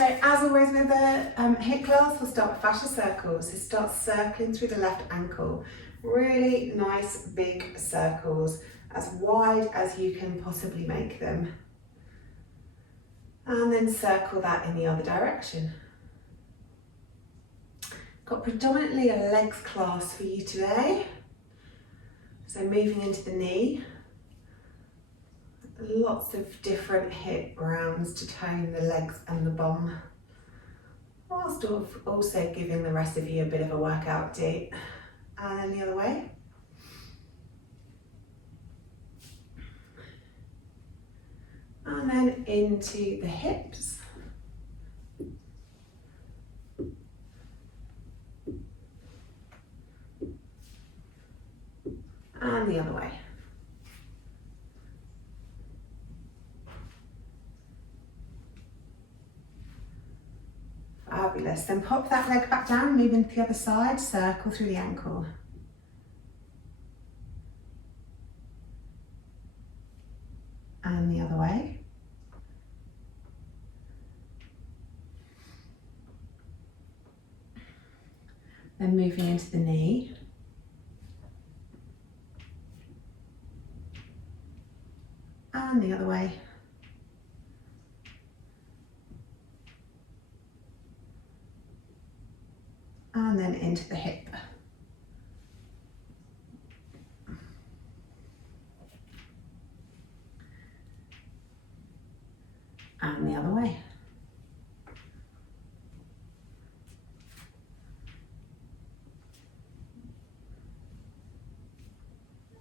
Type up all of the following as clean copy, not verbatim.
So as always with the HIIT class, we'll start with fascia circles. So start circling through the left ankle. Really nice big circles, as wide as you can possibly make them. And then circle that in the other direction. Got predominantly a legs class for you today. So moving into the knee. Lots of different hip rounds to tone the legs and the bum, whilst also giving the rest of you a bit of a workout too. And then the other way. And then into the hips. And the other way. Fabulous. Then pop that leg back down, move into the other side, circle through the ankle. And the other way. Then moving into the knee. And the other way. And then into the hip. And the other way.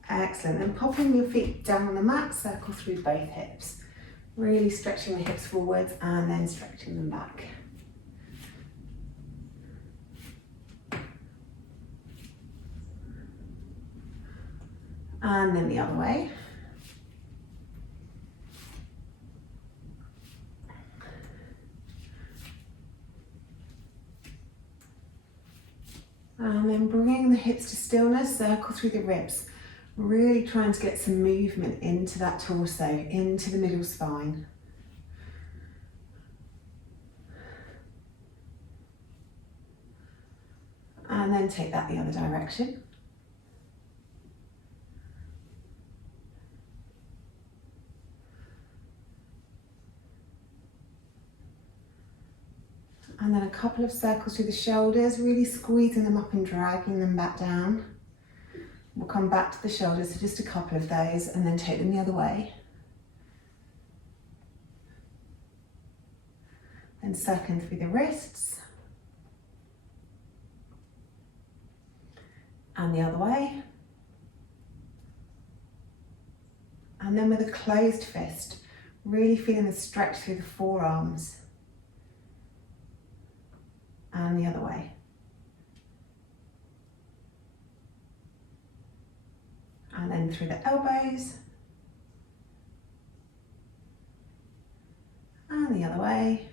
Excellent. And popping your feet down on the mat, circle through both hips. Really stretching the hips forwards and then stretching them back. And then the other way. And then bringing the hips to stillness, circle through the ribs. Really trying to get some movement into that torso, into the middle spine. And then take that the other direction. And then a couple of circles through the shoulders, really squeezing them up and dragging them back down. We'll come back to the shoulders, so just a couple of those, and then take them the other way. Then circling through the wrists. And the other way. And then with a closed fist, really feeling the stretch through the forearms. And the other way. And then through the elbows. And the other way.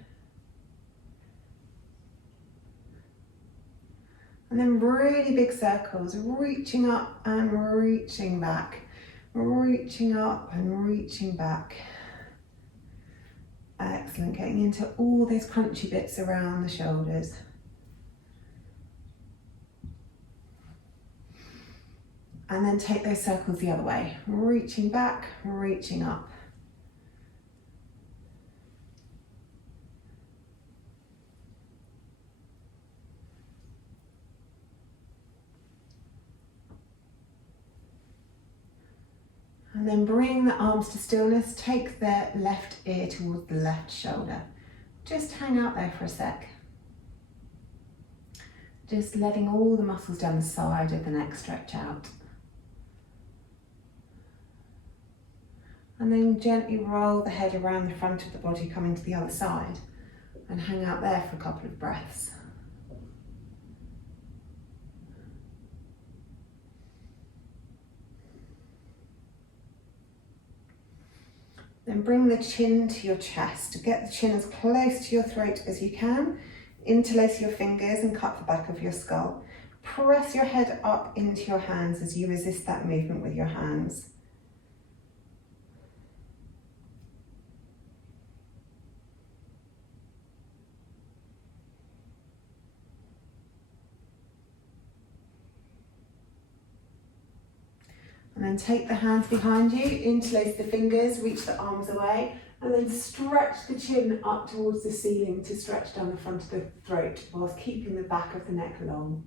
And then really big circles, reaching up and reaching back. Reaching up and reaching back. Excellent, getting into all those crunchy bits around the shoulders. And then take those circles the other way, reaching back, reaching up. And then bring the arms to stillness, take the left ear towards the left shoulder. Just hang out there for a sec. Just letting all the muscles down the side of the neck stretch out. And then gently roll the head around the front of the body, coming to the other side, and hang out there for a couple of breaths. Then bring the chin to your chest. Get the chin as close to your throat as you can. Interlace your fingers and cup the back of your skull. Press your head up into your hands as you resist that movement with your hands. And then take the hands behind you, interlace the fingers, reach the arms away, and then stretch the chin up towards the ceiling to stretch down the front of the throat whilst keeping the back of the neck long.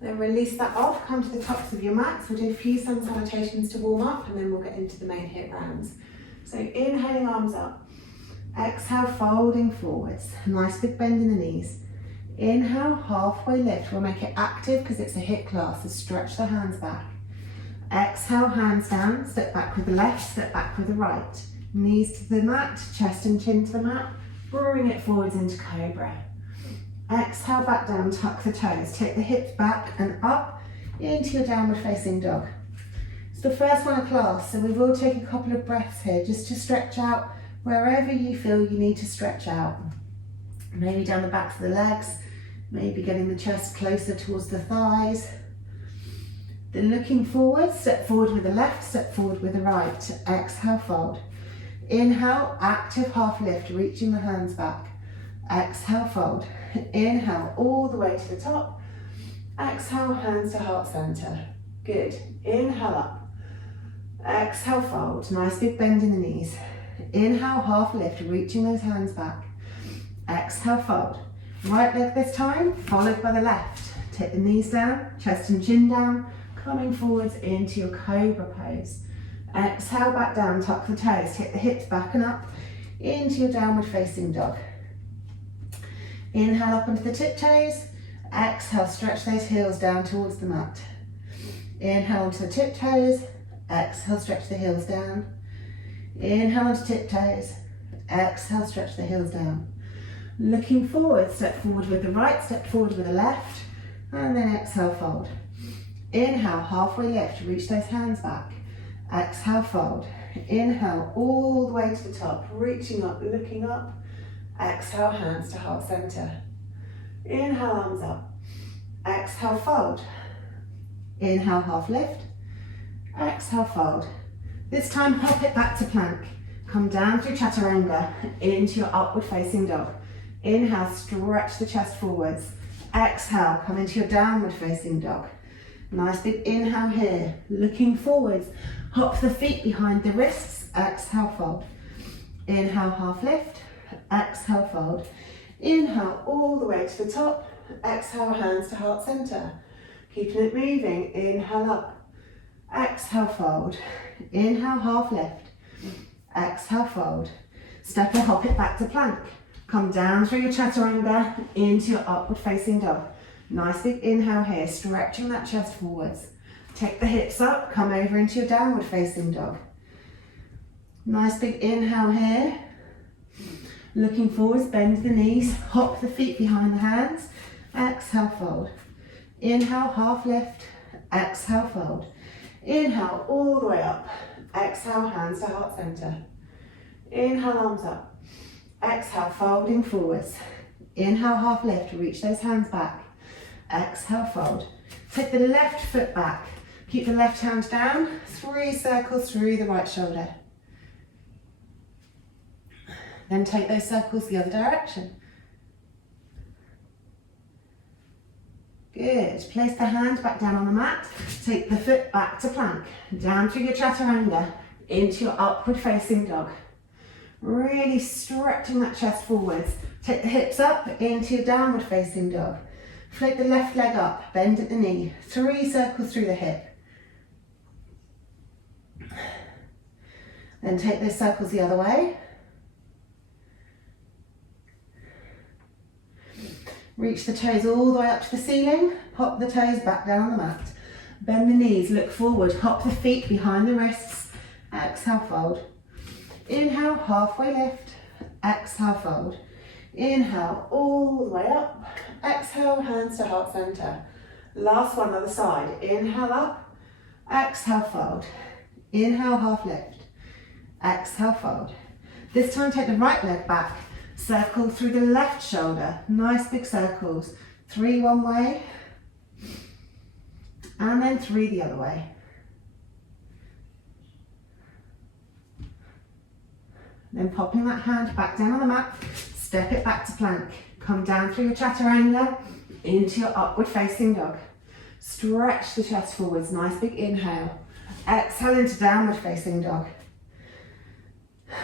Then release that off, come to the tops of your mats. We'll do a few sun salutations to warm up and then we'll get into the main HIIT rounds. So inhaling, arms up. Exhale, folding forwards. Nice big bend in the knees. Inhale, halfway lift. We'll make it active because it's a HIIT class, so stretch the hands back. Exhale, hands down, step back with the left, step back with the right. Knees to the mat, chest and chin to the mat. Bring it forwards into cobra. Exhale, back down, tuck the toes. Take the hips back and up into your downward facing dog. It's the first one of class, so we will take a couple of breaths here just to stretch out wherever you feel you need to stretch out. Maybe down the backs of the legs, maybe getting the chest closer towards the thighs. Then looking forward, step forward with the left, step forward with the right. Exhale, fold. Inhale, active half lift, reaching the hands back. Exhale, fold. Inhale, all the way to the top. Exhale, hands to heart center. Good. Inhale up. Exhale, fold. Nice big bend in the knees. Inhale, half lift, reaching those hands back. Exhale, fold. Right leg this time, followed by the left. Take the knees down, chest and chin down, coming forwards into your cobra pose. Exhale, back down, tuck the toes, take the hips back and up into your downward facing dog. Inhale up onto the tiptoes. Exhale, stretch those heels down towards the mat. Inhale onto the tiptoes. Exhale, stretch the heels down. Inhale onto tiptoes. Exhale, stretch the heels down. Looking forward, step forward with the right, step forward with the left, and then exhale, fold. Inhale, halfway lift, reach those hands back. Exhale, fold. Inhale, all the way to the top, reaching up, looking up. Exhale, hands to heart center. Inhale, arms up. Exhale, fold. Inhale, half lift. Exhale, fold. This time, hop it back to plank. Come down through chaturanga into your upward facing dog. Inhale, stretch the chest forwards. Exhale, come into your downward facing dog. Nice big inhale here. Looking forwards, hop the feet behind the wrists. Exhale, fold. Inhale, half lift. Exhale, fold. Inhale, all the way to the top. Exhale, hands to heart center. Keeping it moving. Inhale up. Exhale, fold. Inhale, half lift. Exhale, fold. Step or hop it back to plank. Come down through your chaturanga into your upward facing dog. Nice big inhale here, stretching that chest forwards. Take the hips up, come over into your downward facing dog. Nice big inhale here. Looking forwards, bend the knees, hop the feet behind the hands. Exhale, fold. Inhale, half lift. Exhale, fold. Inhale, all the way up. Exhale, hands to heart center. Inhale, arms up. Exhale, folding forwards. Inhale, half lift, reach those hands back. Exhale, fold. Take the left foot back. Keep the left hand down. 3 circles through the right shoulder. Then take those circles the other direction. Good. Place the hand back down on the mat. Take the foot back to plank. Down through your chaturanga into your upward facing dog. Really stretching that chest forwards. Take the hips up into your downward facing dog. Float the left leg up, bend at the knee. 3 circles through the hip. Then take those circles the other way. Reach the toes all the way up to the ceiling. Pop the toes back down on the mat. Bend the knees, look forward, hop the feet behind the wrists. Exhale, fold. Inhale, halfway lift. Exhale, fold. Inhale, all the way up. Exhale, hands to heart center. Last one, other side. Inhale up. Exhale, fold. Inhale, half lift. Exhale, fold. This time take the right leg back. Circle through the left shoulder. Nice big circles. 3 one way. And then 3 the other way. Then popping that hand back down on the mat, step it back to plank. Come down through your chaturanga into your upward facing dog. Stretch the chest forwards, nice big inhale. Exhale into downward facing dog.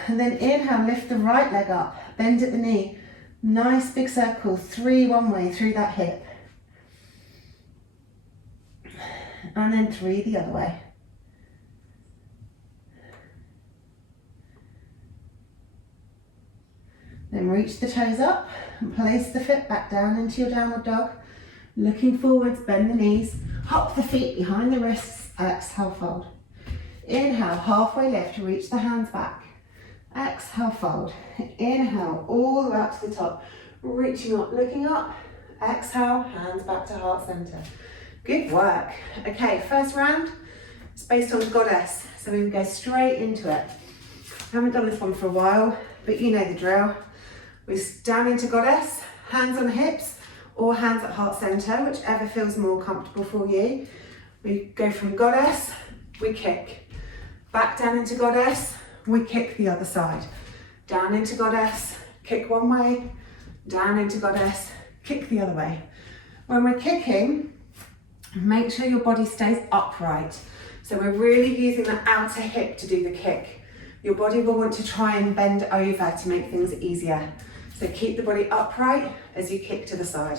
And then inhale, lift the right leg up, bend at the knee. Nice big circle, 3 one way through that hip. And then 3 the other way. Then reach the toes up and place the foot back down into your downward dog. Looking forwards, bend the knees, hop the feet behind the wrists, exhale, fold. Inhale, halfway lift, reach the hands back. Exhale, fold. Inhale, all the way up to the top. Reaching up, looking up. Exhale, hands back to heart center. Good work. Okay, first round, it's based on goddess. So we go straight into it. I haven't done this one for a while, but you know the drill. We're down into goddess, hands on hips or hands at heart center, whichever feels more comfortable for you. We go from goddess, we kick. Back down into goddess, we kick the other side. Down into goddess, kick one way, down into goddess, kick the other way. When we're kicking, make sure your body stays upright. So we're really using the outer hip to do the kick. Your body will want to try and bend over to make things easier. So keep the body upright as you kick to the side.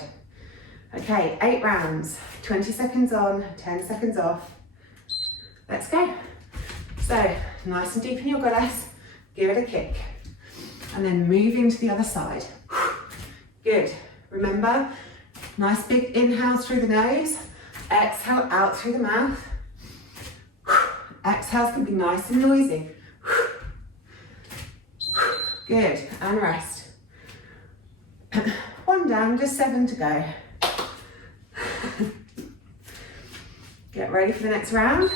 Okay, 8 rounds, 20 seconds on, 10 seconds off. Let's go. So, nice and deep in your goddess, give it a kick. And then moving to the other side. Good. Remember, nice big inhales through the nose, exhale out through the mouth. Exhales can be nice and noisy. Good, and rest. 1 down, just 7 to go. Get ready for the next round.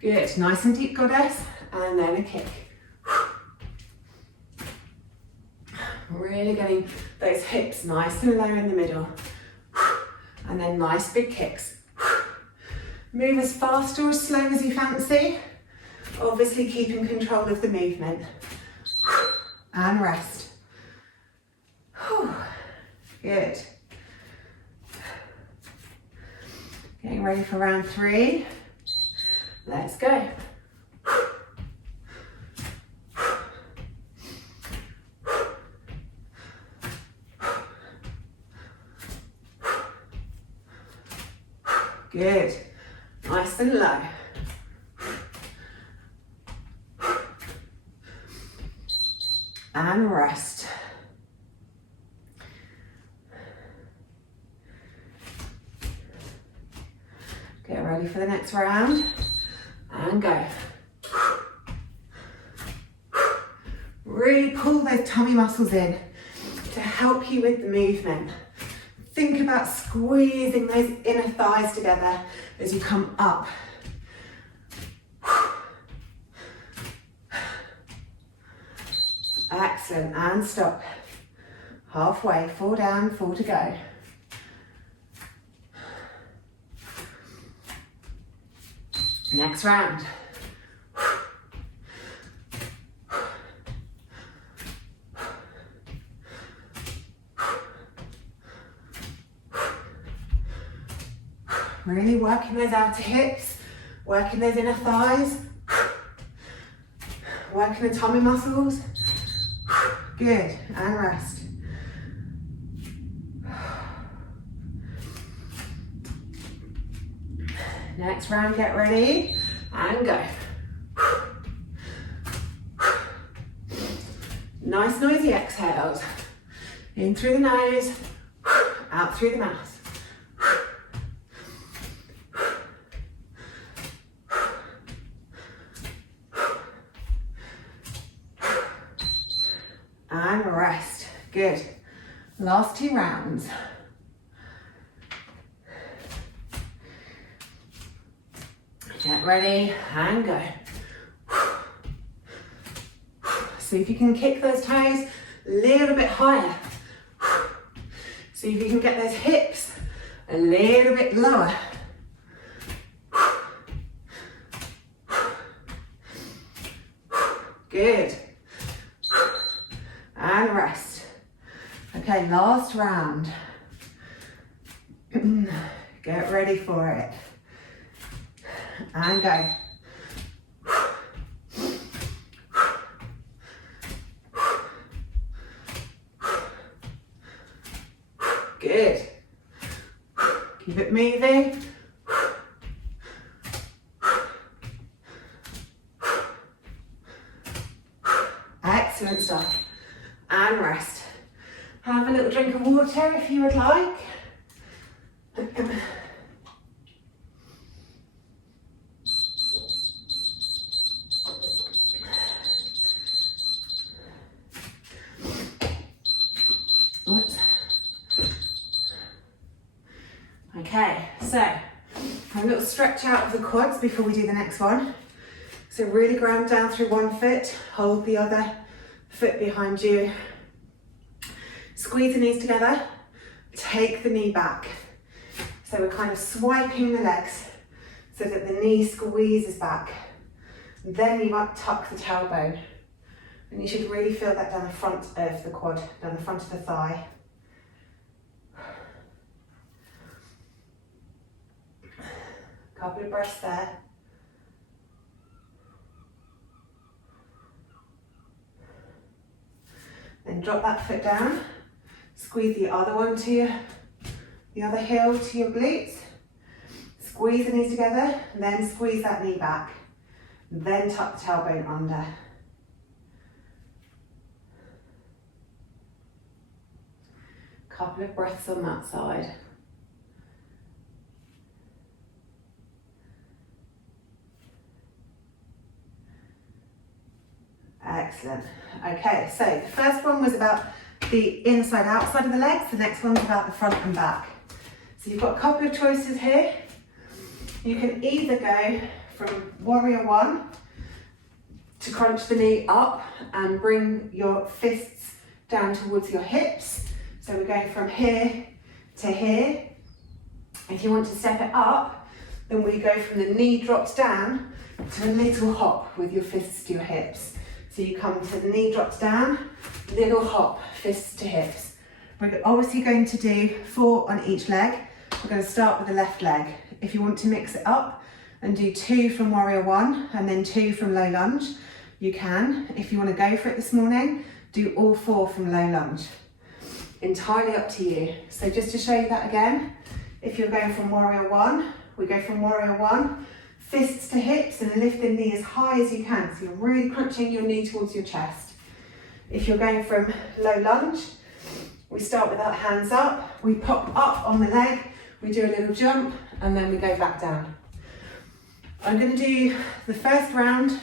Good, nice and deep goddess, and then a kick. Really getting those hips nice and low in the middle. And then nice big kicks. Move as fast or as slow as you fancy. Obviously keeping control of the movement. And rest. Good. Getting ready for round 3. Let's go. Good. Nice and low. And rest. Get ready for the next round and go. Really pull those tummy muscles in to help you with the movement. Think about squeezing those inner thighs together as you come up. Excellent, and stop. Halfway, 4 down, 4 to go. Next round. Really working those outer hips, working those inner thighs, working the tummy muscles. Good, and rest. Next round, get ready, and go. Nice noisy exhales. In through the nose, out through the mouth. And rest. Good. Last 2 rounds. Get ready and go. See if you can kick those toes a little bit higher. See if you can get those hips a little bit lower. Good. Okay, last round. Get ready for it. And go. Good. Keep it moving. Excellent stuff. And rest. Have a little drink of water if you would like. Oops. Okay, so have a little stretch out of the quads before we do the next one. So really ground down through one foot, hold the other foot behind you. Squeeze the knees together, take the knee back. So we're kind of swiping the legs so that the knee squeezes back. Then you might tuck the tailbone. And you should really feel that down the front of the quad, down the front of the thigh. Couple of breaths there. Then drop that foot down. Squeeze the other one to the other heel to your glutes. Squeeze the knees together, then squeeze that knee back. Then tuck the tailbone under. Couple of breaths on that side. Excellent. Okay, so the first one was about the inside outside of the legs, the next one's about the front and back. So you've got a couple of choices here. You can either go from warrior one to crunch the knee up and bring your fists down towards your hips. So we're going from here to here. If you want to step it up, then we go from the knee drops down to a little hop with your fists to your hips. So you come to the knee drops down, little hop, fists to hips. We're obviously going to do 4 on each leg. We're going to start with the left leg. If you want to mix it up and do 2 from warrior one and then 2 from low lunge, you can. If you want to go for it this morning, do all 4 from low lunge. Entirely up to you. So just to show you that again, if you're going from warrior one, we go from warrior one, fists to hips and lift the knee as high as you can. So you're really crunching your knee towards your chest. If you're going from low lunge, we start with our hands up, we pop up on the leg, we do a little jump and then we go back down. I'm going to do the first round,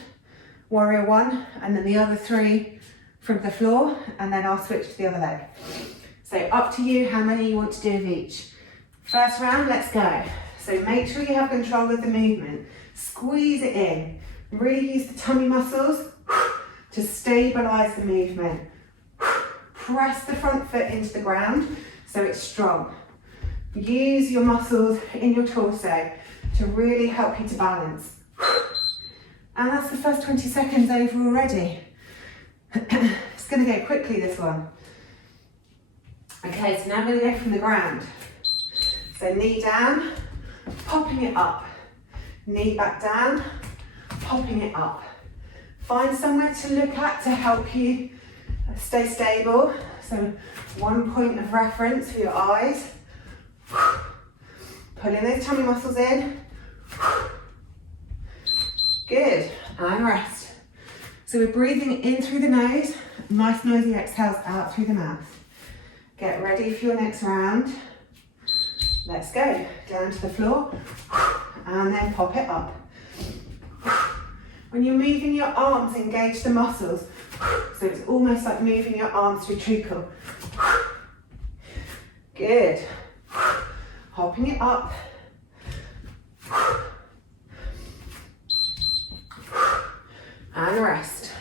warrior one, and then the other 3 from the floor, and then I'll switch to the other leg. So up to you how many you want to do of each. First round, let's go. So make sure you have control of the movement. Squeeze it in. Really use the tummy muscles to stabilize the movement. Press the front foot into the ground so it's strong. Use your muscles in your torso to really help you to balance. And that's the first 20 seconds over already. It's going to go quickly, this one. Okay, so now I'm going to go from the ground. So knee down, popping it up. Knee back down, popping it up. Find somewhere to look at to help you stay stable. So one point of reference for your eyes. Pulling those tummy muscles in. Good, and rest. So we're breathing in through the nose, nice noisy exhales out through the mouth. Get ready for your next round. Let's go, down to the floor, and then pop it up. When you're moving your arms, engage the muscles. So it's almost like moving your arms through treacle. Good. Hopping it up. And rest.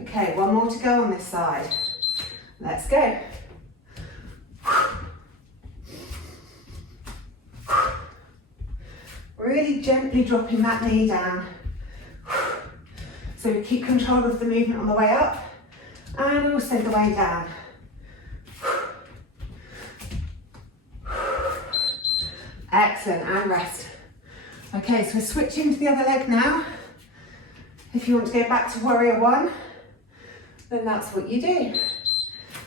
Okay, one more to go on this side. Let's go. Really gently dropping that knee down. So So keep control of the movement on the way up and also the way down. Excellent, and rest. Okay, so we're switching to the other leg now. If you want to go back to warrior one, then that's what you do.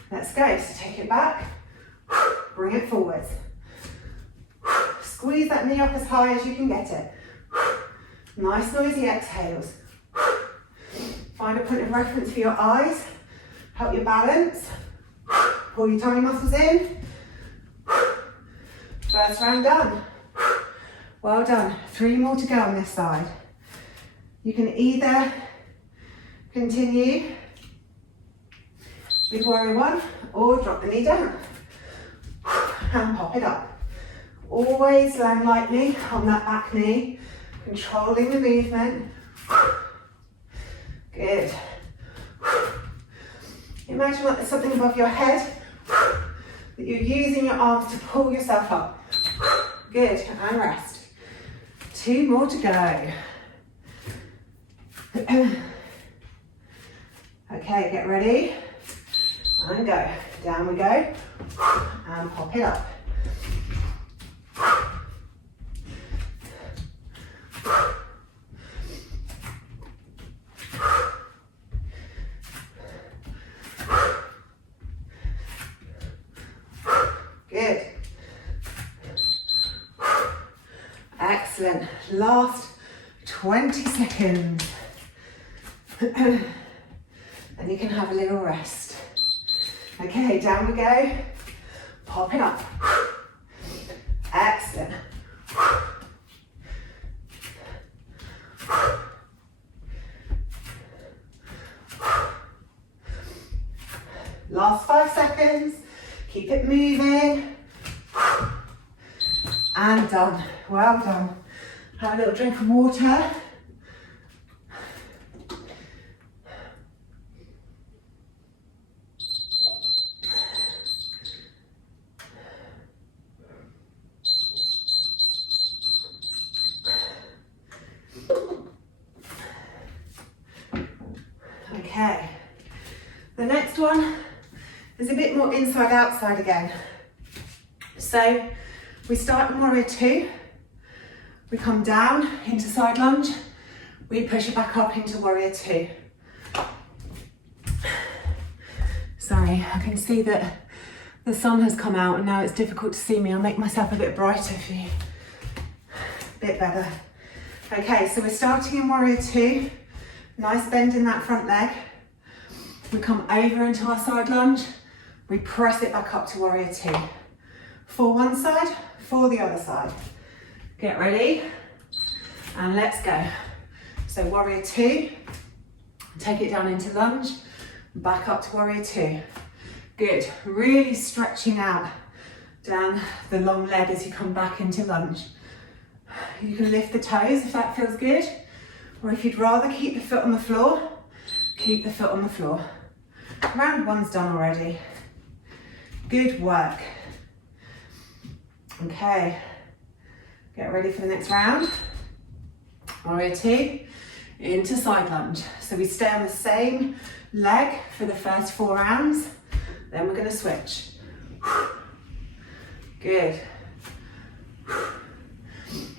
Let's go, so take it back, bring it forwards. Squeeze that knee up as high as you can get it. Nice noisy exhales. Find a point of reference for your eyes. Help your balance. Pull your tummy muscles in. First round done. Well done. 3 more to go on this side. You can either continue with warrior one or drop the knee down and pop it up. Always land lightly on that back knee, controlling the movement. Good. Imagine like there's something above your head, that you're using your arms to pull yourself up. Good, and rest. 2 more to go. Okay, get ready, and go. Down we go, and pop it up. Good. Excellent. Last 20 seconds. And you can have a little rest. Okay, down we go. Pop it up. Excellent. Last 5 seconds. Keep it moving. And done. Well done. Have a little drink of water. Okay. The next one is a bit more inside outside again. So we start in warrior two, we come down into side lunge, we push it back up into warrior two. Sorry, I can see that the sun has come out and now it's difficult to see me. I'll make myself a bit brighter for you. Bit better. Okay, so we're starting in warrior two, nice bend in that front leg. We come over into our side lunge, we press it back up to warrior two. For one side, for the other side. Get ready, and let's go. So warrior two, take it down into lunge, back up to warrior two. Good, really stretching out down the long leg as you come back into lunge. You can lift the toes if that feels good, or if you'd rather keep the foot on the floor, keep the foot on the floor. Round one's done already. Good work. Okay, get ready for the next round. Warrior two, into side lunge. So we stay on the same leg for the first 4 rounds, then we're gonna switch. Good.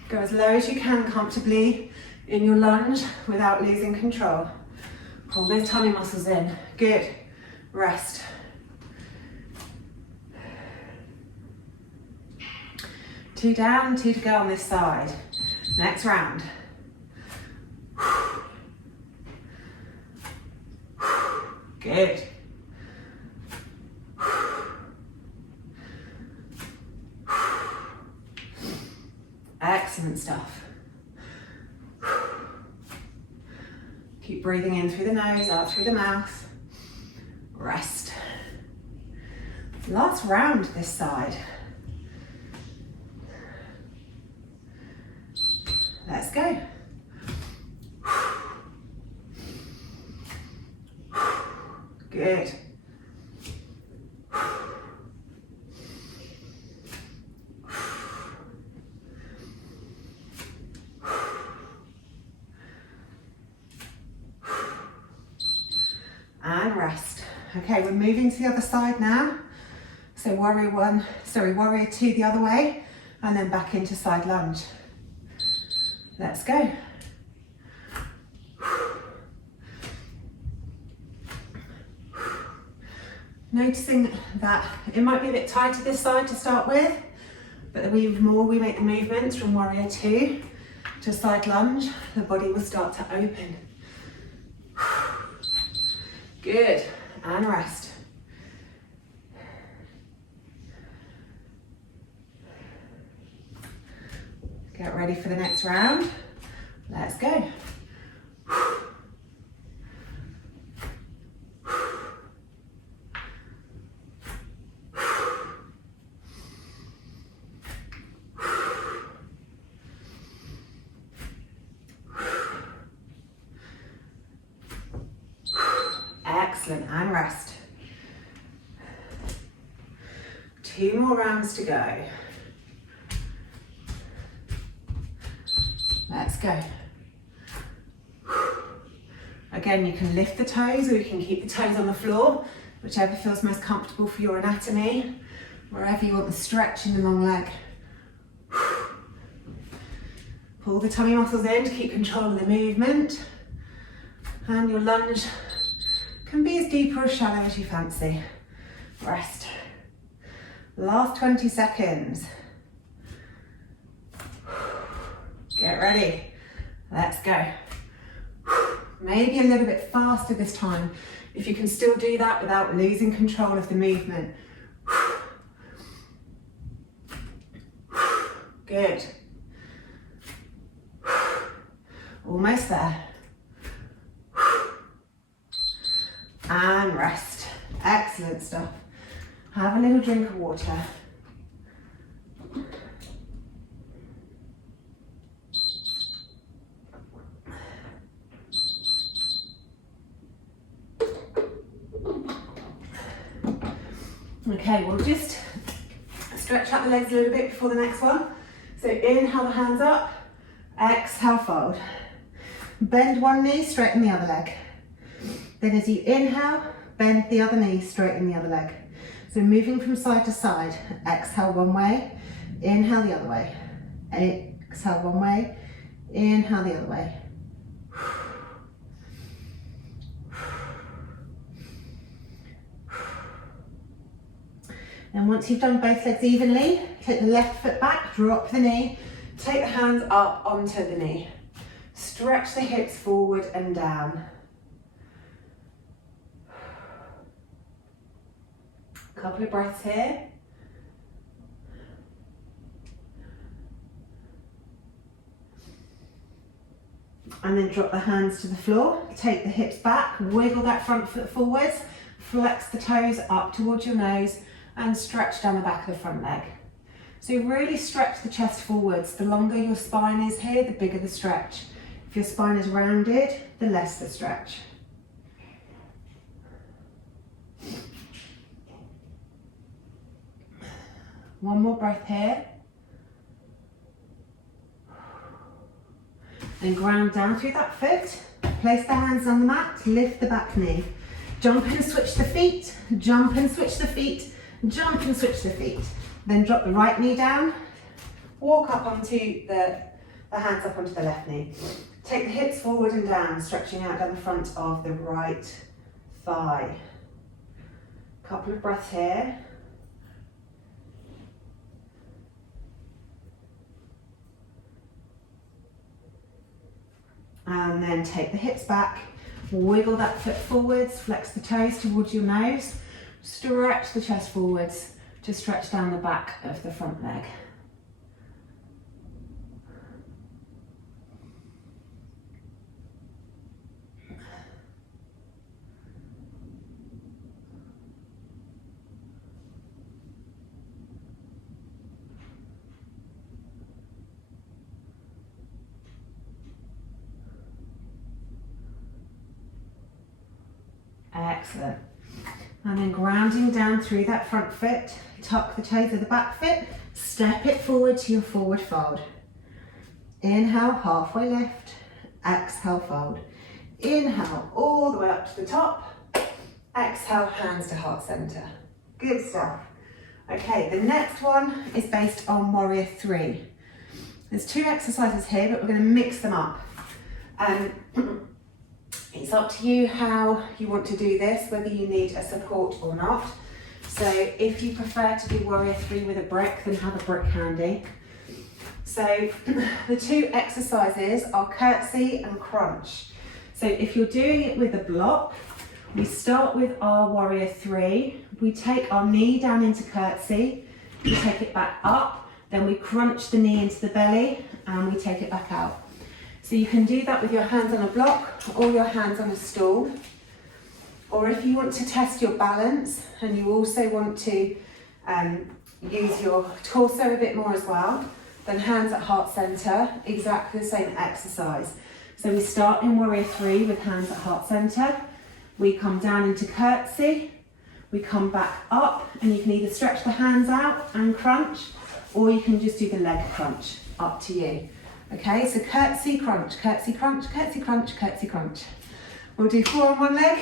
Go as low as you can comfortably in your lunge without losing control. Pull those tummy muscles in. Good. Rest. Two down, 2 to go on this side. Next round. Good. Excellent stuff. Keep breathing in through the nose, out through the mouth. Rest. Last round this side. Let's go. Good. Okay, we're moving to the other side now. So warrior two the other way, and then back into side lunge. Let's go. Noticing that it might be a bit tight to this side to start with, but the more we make the movements from warrior two to side lunge, the body will start to open. Good, and rest. Get ready for the next round. Let's go. Excellent, and rest. 2 more rounds to go. Let's go. Again, you can lift the toes or you can keep the toes on the floor, whichever feels most comfortable for your anatomy, wherever you want the stretch in the long leg. Pull the tummy muscles in to keep control of the movement, and your lunge can be as deep or as shallow as you fancy. Rest. Last 20 seconds. Get ready. Let's go. Maybe a little bit faster this time, if you can still do that without losing control of the movement. Good. Almost there. And rest. Excellent stuff. Have a little drink of water. Okay, we'll just stretch out the legs a little bit before the next one. So inhale the hands up, exhale fold. Bend one knee, straighten the other leg. Then as you inhale, bend the other knee, straighten the other leg. So moving from side to side, exhale one way, inhale the other way. Exhale one way, inhale the other way. And once you've done both legs evenly, take the left foot back, drop the knee, take the hands up onto the knee. Stretch the hips forward and down. Couple of breaths here. And then drop the hands to the floor. Take the hips back, wiggle that front foot forwards, flex the toes up towards your nose, and stretch down the back of the front leg. So really stretch the chest forwards. The longer your spine is here, the bigger the stretch. If your spine is rounded, the less the stretch. One more breath here. And ground down through that foot. Place the hands on the mat, lift the back knee. Jump and switch the feet, jump and switch the feet, jump and switch the feet. Then drop the right knee down, walk up onto the hands up onto the left knee. Take the hips forward and down, stretching out down the front of the right thigh. Couple of breaths here. And then take the hips back, wiggle that foot forwards, flex the toes towards your nose, stretch the chest forwards to stretch down the back of the front leg. Excellent. And then grounding down through that front foot, tuck the toes of the back foot, step it forward to your forward fold. Inhale, halfway lift, exhale, fold. Inhale, all the way up to the top, Exhale, hands to heart center. Good stuff. Okay, the next one is based on Warrior 3. There's 2 exercises here, but we're going to mix them up. It's up to you how you want to do this, whether you need a support or not. So if you prefer to do Warrior 3 with a brick, then have a brick handy. So the 2 exercises are Curtsy and Crunch. So if you're doing it with a block, we start with our Warrior 3. We take our knee down into Curtsy, we take it back up, then we crunch the knee into the belly and we take it back out. So you can do that with your hands on a block or your hands on a stool. Or if you want to test your balance and you also want to use your torso a bit more as well, then hands at heart center, exactly the same exercise. So we start in Warrior 3 with hands at heart center. We come down into Curtsy, we come back up, and you can either stretch the hands out and crunch, or you can just do the leg crunch, up to you. Okay, so Curtsy, Crunch, Curtsy, Crunch, Curtsy, Crunch, Curtsy, Crunch. We'll do 4 on one leg,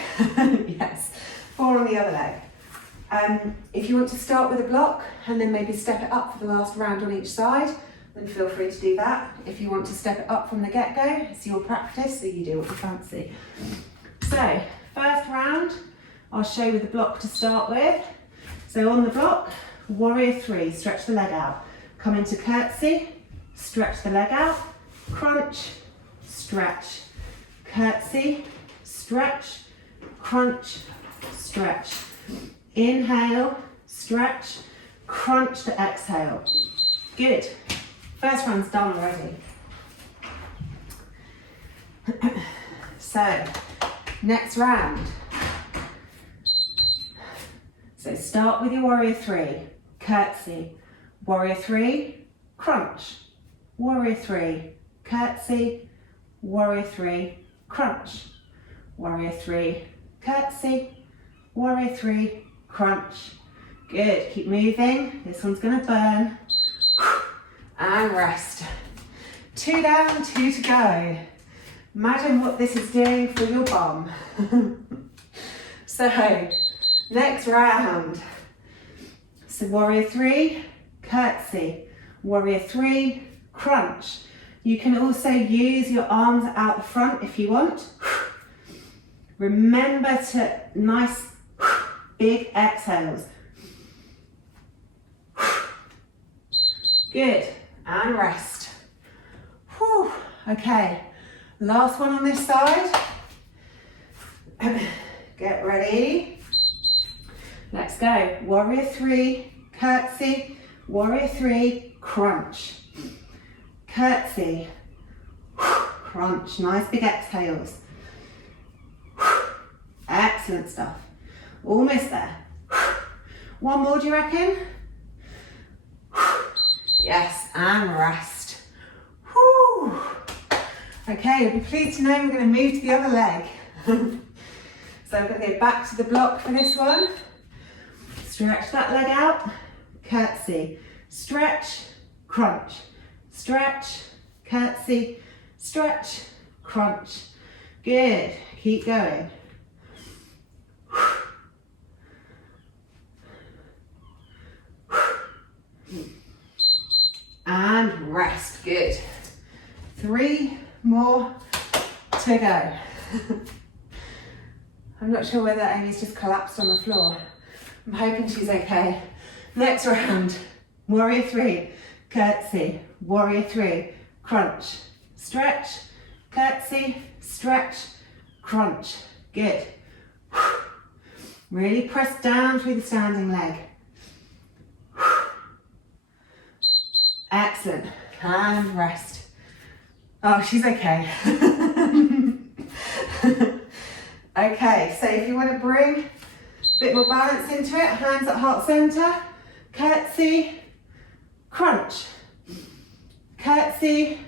yes, 4 on the other leg. If you want to start with a block and then maybe step it up for the last round on each side, then feel free to do that. If you want to step it up from the get-go, it's your practice, so you do what you fancy. So, first round, I'll show you with the block to start with. So on the block, Warrior 3, stretch the leg out. Come into Curtsy, stretch the leg out, crunch, stretch, Curtsy, stretch, crunch, stretch. Inhale, stretch, crunch to exhale. Good. First round's done already. So, next round. So start with your Warrior 3, Curtsy, Warrior 3, crunch, Warrior 3, Curtsy, Warrior 3, crunch, Warrior 3, Curtsy, Warrior 3, crunch. Good, keep moving. This one's gonna burn. And rest. 2 down, 2 to go. Imagine what this is doing for your bum. So, next round. So Warrior 3, Curtsy, Warrior 3, crunch. You can also use your arms out the front if you want. Remember to nice big exhales. Good, and rest. Whew. Okay, last one on this side. Get ready. Let's go. Warrior 3, Curtsy, Warrior 3, crunch. Curtsy, crunch, nice big exhales. Excellent stuff. Almost there. One more, do you reckon? Yes, and rest. Whew. Okay, you'll be pleased to know we're going to move to the other leg. So I'm going to go back to the block for this one. Stretch that leg out, Curtsy, stretch, crunch, stretch, Curtsy, stretch, crunch. Good, keep going. And rest, good. 3 more to go. I'm not sure whether Amy's just collapsed on the floor. I'm hoping she's okay. Next round, Warrior 3, Curtsy, Warrior 3, crunch, stretch, Curtsy, stretch, crunch. Good. Really press down through the standing leg. Excellent. And rest. Oh, she's okay. Okay, so if you want to bring a bit more balance into it, hands at heart center, Curtsy, crunch, Curtsy,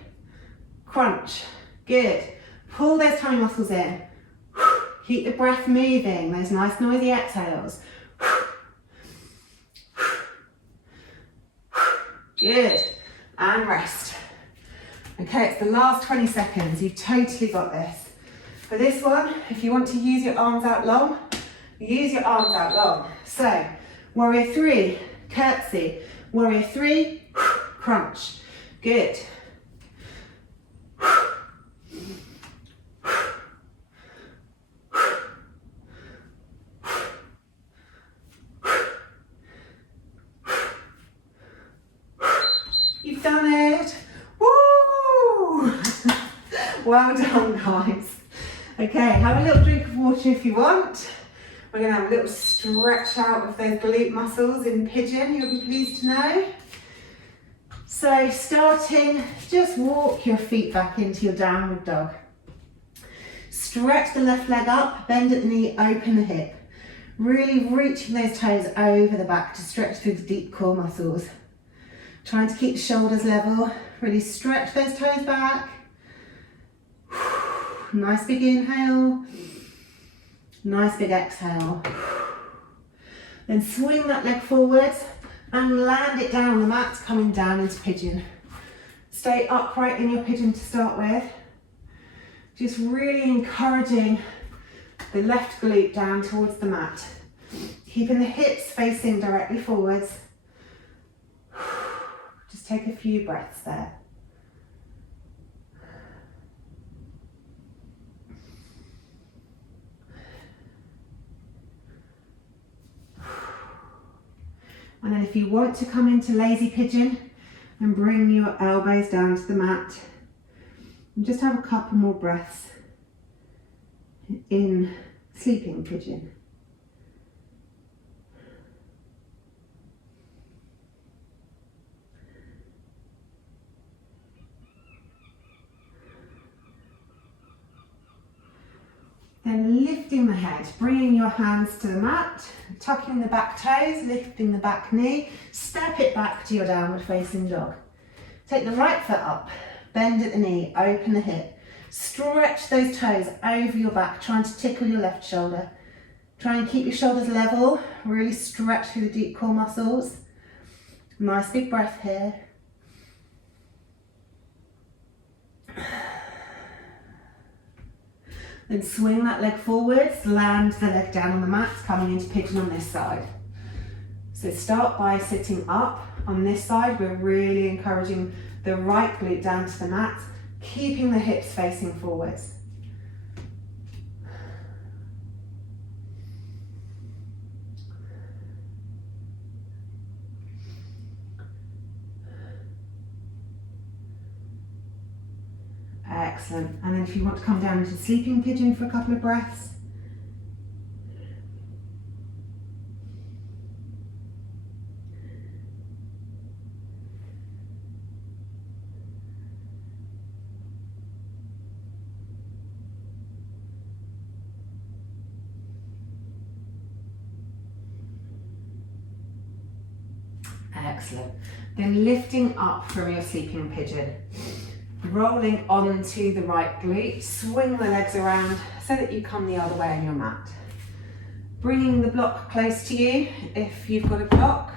crunch. Good. Pull those tummy muscles in. Keep the breath moving, those nice noisy exhales. Good. And rest. Okay, it's the last 20 seconds. You've totally got this. For this one, if you want to use your arms out long, Use your arms out long. So, warrior 3, curtsy. Warrior 3, crunch. Good. You've done it. Woo! Well done, guys. Okay, have a little drink of water if you want. We're going to have a little stretch out of those glute muscles in Pigeon, you'll be pleased to know. So starting, just walk your feet back into your downward dog. Stretch the left leg up, bend at the knee, open the hip. Really reaching those toes over the back to stretch through the deep core muscles. Trying to keep the shoulders level, really stretch those toes back. Nice big inhale, nice big exhale. Then swing that leg forwards and land it down on the mat, coming down into Pigeon. Stay upright in your Pigeon to start with. Just really encouraging the left glute down towards the mat. Keeping the hips facing directly forwards. Just take a few breaths there. And then if you want to come into lazy Pigeon, and bring your elbows down to the mat. And just have a couple more breaths in sleeping Pigeon. Then lifting the head, bringing your hands to the mat, tucking the back toes, lifting the back knee, step it back to your downward facing dog. Take the right foot up, bend at the knee, open the hip, stretch those toes over your back, trying to tickle your left shoulder. Try and keep your shoulders level, really stretch through the deep core muscles. Nice big breath here. Then swing that leg forwards, land the leg down on the mat, coming into Pigeon on this side. So start by sitting up on this side. We're really encouraging the right glute down to the mat, keeping the hips facing forwards. Excellent. And then if you want to come down into sleeping Pigeon for a couple of breaths. Excellent. Then lifting up from your sleeping Pigeon. Rolling onto the right glute, swing the legs around so that you come the other way on your mat. Bringing the block close to you if you've got a block,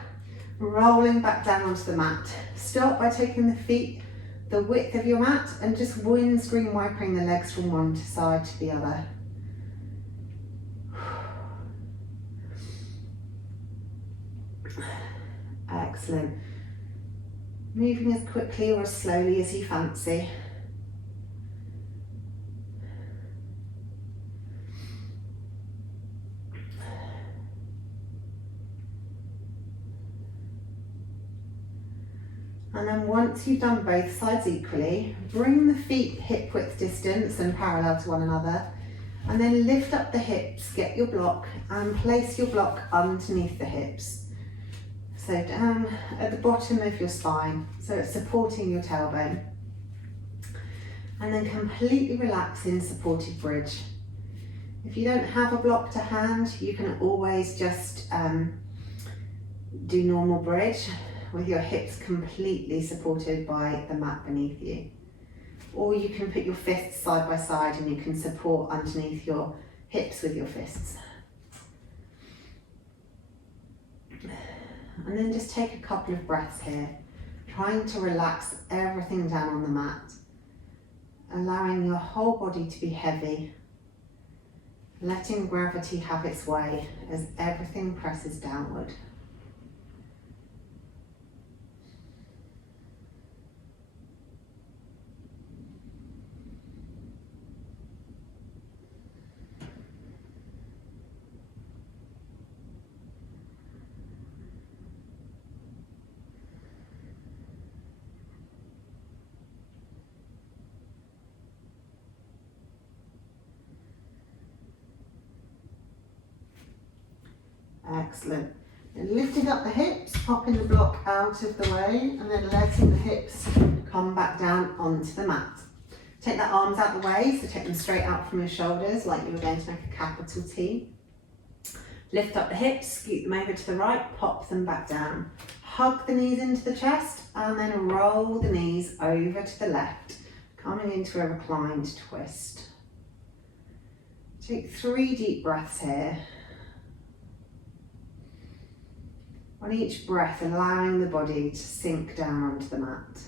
rolling back down onto the mat. Start by taking the feet the width of your mat and just windscreen wiping the legs from one side to the other. Excellent. Moving as quickly or as slowly as you fancy. And then once you've done both sides equally, bring the feet hip width distance and parallel to one another, and then lift up the hips, get your block, and place your block underneath the hips. So down at the bottom of your spine, so it's supporting your tailbone. And then completely relax in supported bridge. If you don't have a block to hand, you can always just do normal bridge with your hips completely supported by the mat beneath you. Or you can put your fists side by side and you can support underneath your hips with your fists. And then just take a couple of breaths here, trying to relax everything down on the mat, allowing your whole body to be heavy, letting gravity have its way as everything presses downward. Excellent. And lifting up the hips, popping the block out of the way, and then letting the hips come back down onto the mat. Take the arms out the way, so take them straight out from your shoulders like you were going to make a capital T. Lift up the hips, scoot them over to the right, pop them back down. Hug the knees into the chest, and then roll the knees over to the left, coming into a reclined twist. Take 3 deep breaths here. On each breath, allowing the body to sink down onto the mat.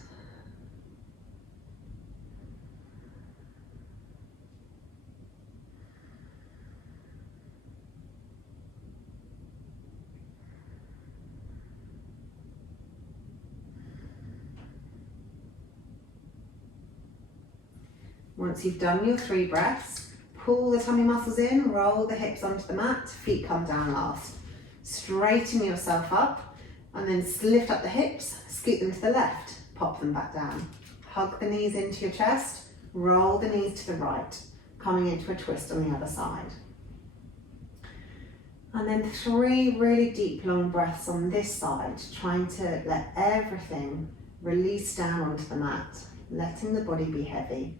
Once you've done your 3 breaths, pull the tummy muscles in, roll the hips onto the mat, feet come down last. Straighten yourself up and then lift up the hips, scoot them to the left, pop them back down. Hug the knees into your chest, roll the knees to the right, coming into a twist on the other side. And then 3 really deep long breaths on this side, trying to let everything release down onto the mat, letting the body be heavy.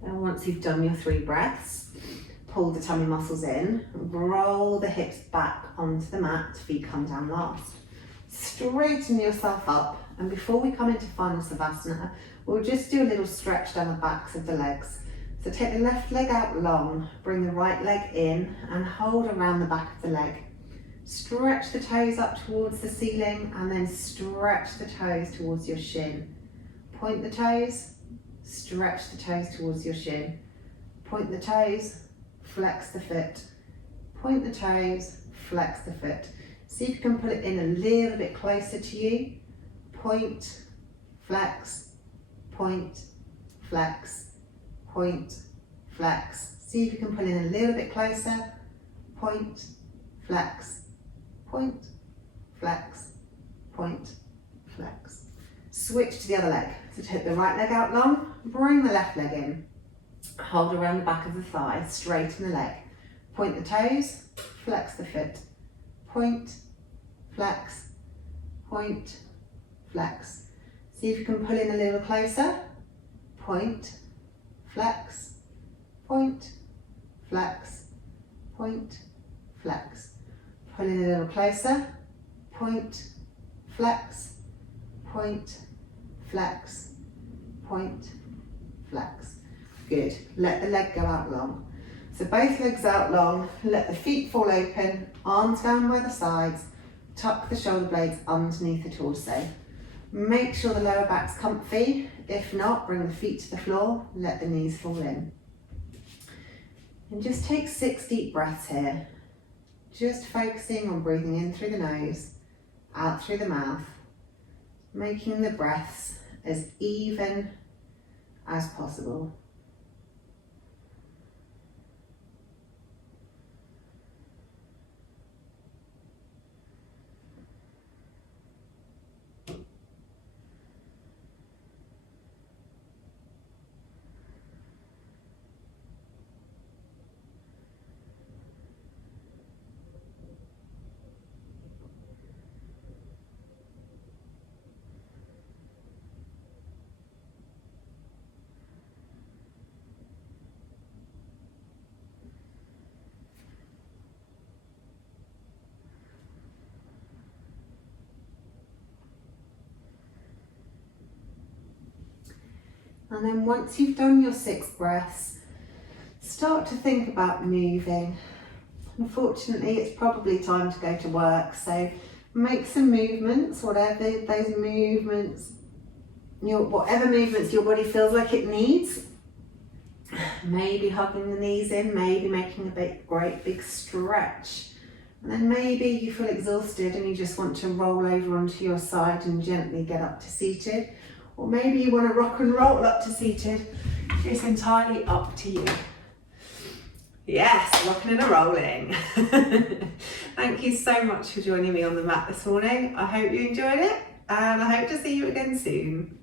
And once you've done your 3 breaths, pull the tummy muscles in, roll the hips back onto the mat, feet come down last. Straighten yourself up, and before we come into final Savasana, we'll just do a little stretch down the backs of the legs. So take the left leg out long, bring the right leg in and hold around the back of the leg. Stretch the toes up towards the ceiling and then stretch the toes towards your shin. Point the toes, stretch the toes towards your shin. Point the toes, flex the foot. Point the toes, flex the foot. See if you can pull it in a little bit closer to you. Point, flex, point, flex, point, flex. See if you can pull in a little bit closer. Point, flex, point, flex, point, flex. Switch to the other leg. So take the right leg out long, bring the left leg in. Hold around the back of the thigh, straighten the leg. Point the toes, flex the foot. Point, flex, point, flex. See if you can pull in a little closer. Point, flex, point, flex, point, flex. Pull in a little closer. Point, flex, point, flex, point, flex. Good. Let the leg go out long. So both legs out long, let the feet fall open, arms down by the sides, tuck the shoulder blades underneath the torso. Make sure the lower back's comfy. If not, bring the feet to the floor, let the knees fall in. And just take 6 deep breaths here. Just focusing on breathing in through the nose, out through the mouth, making the breaths as even as possible. And then once you've done your 6 breaths, start to think about moving. Unfortunately, it's probably time to go to work, so make some movements, whatever those movements, whatever movements your body feels like it needs. Maybe hugging the knees in, maybe making a great big stretch. And then maybe you feel exhausted and you just want to roll over onto your side and gently get up to seated. Or maybe you want to rock and roll up to seated. It's entirely up to you. Yes, rocking and a rolling. Thank you so much for joining me on the mat this morning. I hope you enjoyed it and I hope to see you again soon.